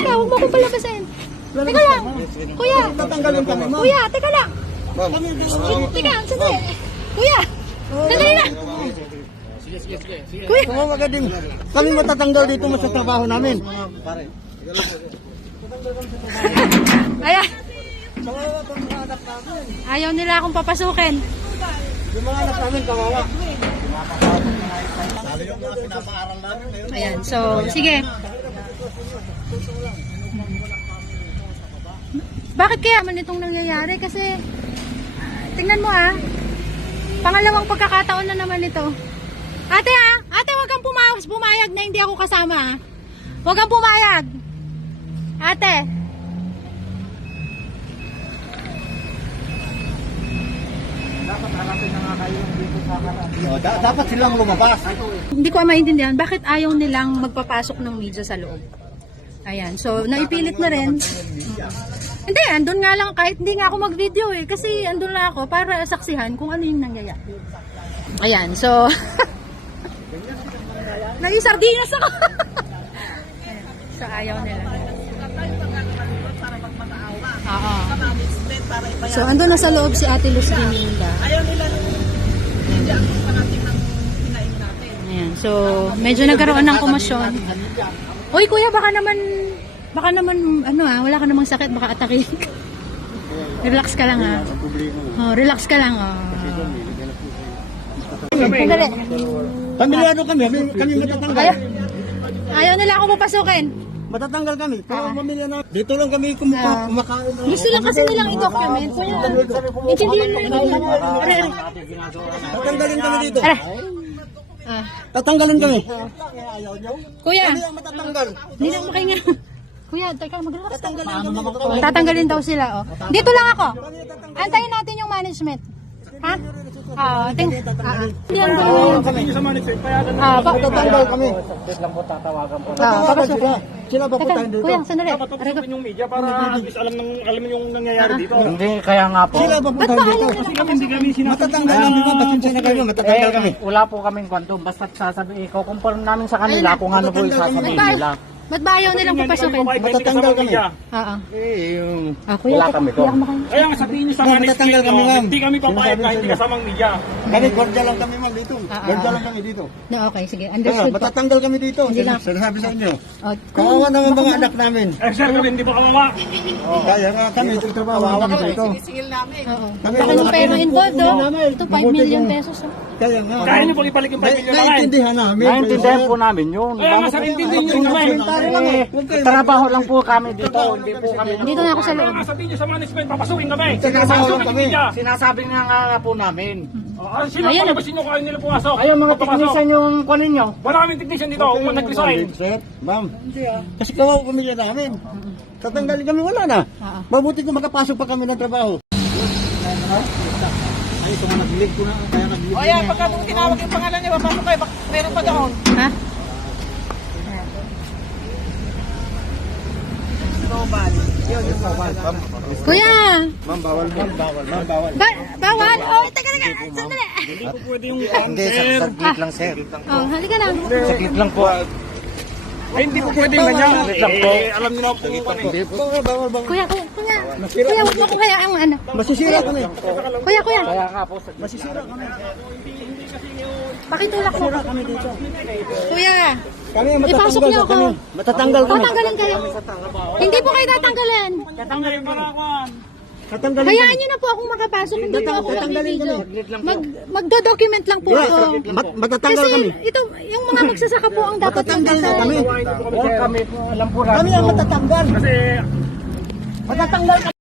teka, huwag mo akong palabasin. Teka lang. Kuya. Tatanggalin kami, ma'am. Kuya, teka lang. Ma'am. Teka, sandali. Kuya. Sandali na. Kuya. Oo, magaling. Kami matatanggal dito mo sa trabaho namin. Ayan. Ayaw nila akong papasukin. Yung mga anak namin, kawawa. Ayan, so, sige. Bakit kaya man itong nangyayari? Kasi, ah, tingnan mo ah, pangalawang pagkakataon na naman ito. Ate ah, ate wag kang pumayag, pumayag na hindi ako kasama ah. Wag kang pumayag. Ate, Oh, da- dapat silang lumabas. hindi ko maintindihan bakit ayaw nilang magpapasok ng media sa loob. Ayan, so naipilit na rin. Hindi, andun nga lang, kahit hindi nga ako mag-video eh, kasi andun lang ako para saksihan kung ano yung nangyayari. Ayan, so... Naisardinas ako! Ayan, so ayaw nila. Oo. So andun na sa loob si Ate Luz Biminda. Ayaw nila hindi ang parating ng natin. Ayan, so medyo nagkaroon ng kumasyon. Uy kuya, baka naman, baka naman, ano ah, wala ka namang sakit, baka atake ka. Relax ka lang ah. Oh, relax ka lang oh. Sandali. Pamilyado kami, kami, kami matatanggal. Ayaw, ayaw nila ako papasukin. Matatanggal kami. Pero pamilya na, dito lang kami kumuka, Ah. kumakain. Gusto lang kasi nilang i-document. Kuya, intindihan. Are, are. Tatanggalin kami dito. Ah, Tatanggalin kami. kuya, Kami ang matatanggal. hindi na makahinga. Kuya, teka, mag-relax ka. Tatanggalin kami. Oh, tatanggalin daw sila, oh. Dito lang ako. Antayin natin yung management. Ha? Ah, ting. Ah, Hindi ang gawin. Ah, pa. Tatanggal kami. Ah, papasok. sila. Sila Teka, papuntahin dito. kuya, sandali. Tapusin yung media para at least alam ng alam yung nangyayari dito. Hindi, kaya nga po. Sila ba dito. ayaw nila? Kami hindi kami sinasabi. Matatanggal kami ba? Pasensya na kayo, matatanggal kami. Eh, wala po kaming kwento. Basta sasabi, iko-confirm namin sa kanila kung ano po yung sasabihin ba, nila. Ba't ba ayaw nilang papasukin? Matatanggal kami. Oo. Eh, yung... Ah, kuya, Wala kami ako. Kaya nga sabihin niyo sa ma'am. hindi kami papayag kahit hindi kasamang media. Kami, gordya lang kami ma'am dito. Ah, ah, Gordya ah. lang kami dito. No, okay, sige. Kaya, Understood po. matatanggal kami dito. Hindi lang. Sinasabi sa inyo. Oh, Kawawa naman mga anak namin. Eh sir, kami hindi po kawawa. Kaya nga kami, dito trabaho kami dito. Singil namin. Oo. Kami, Laki ng wala pera kami- involved, oh. Ito, 5 Mabuti million kung- pesos. oh. Kaya nga. Kaya niyo po ibalik yung 5 million na rin. Naiintindihan namin. Naintindihan po namin yun. Kaya nga sir, intindihin niyo naman. Eh, trabaho lang po kami dito. Hindi po kami. Dito na ako sa Kaya loob. nga sabihin niyo sa management, papasukin kami. Trabaho lang kami. Sinasabi nga nga po namin. Ah, Sino palabasin niyo kung ayaw nila pumasok? Ayaw mga technician yung kunin nyo. Wala kaming technician dito. Kung nag-resign. Sir, ma'am. Kasi kawawa pamilya namin. Tatanggalin kami, wala na. Oo. Mabuti kung makapasok pa kami ng trabaho. O yan, pagka nung tinawag yung pangalan niya, papasok kayo, bak- meron pa doon. Ha? Kuya! Ma'am, bawal ma'am, bawal ma'am, bawal. Ba bawal! Oh, teka, teka, sandali. Hindi po pwede yung Hindi, saglit lang sir. Oh, halika lang. Saglit lang po. Ay, hindi po pwede yung ganyan. Eh, alam niyo na po. Hindi po. Bawal, bawal, bawal. Kuya, kuya, kuya. Kuya, huwag mo ko kaya ang ano. Masisira kami. Kuya, kuya. Kaya nga po. Masisira kami. Pakitulak mo. Kuya, Kami ang Ipasok matatanggal niyo kami. ako. Matatanggal kami. tatanggalan kayo. Hindi po kayo. Tatanggalin na ako. Tatanggalin Hayaan kami. niyo na po akong makapasok. Hindi po ako Tatanggalin mag-video. kami. Mag, magdo-document lang po ako. Mat- matatanggal Kasi kami. ito, yung mga magsasaka po ang dapat Matatanggal kami. Kami. Kami ang matatanggal. Kasi Matatanggal kami.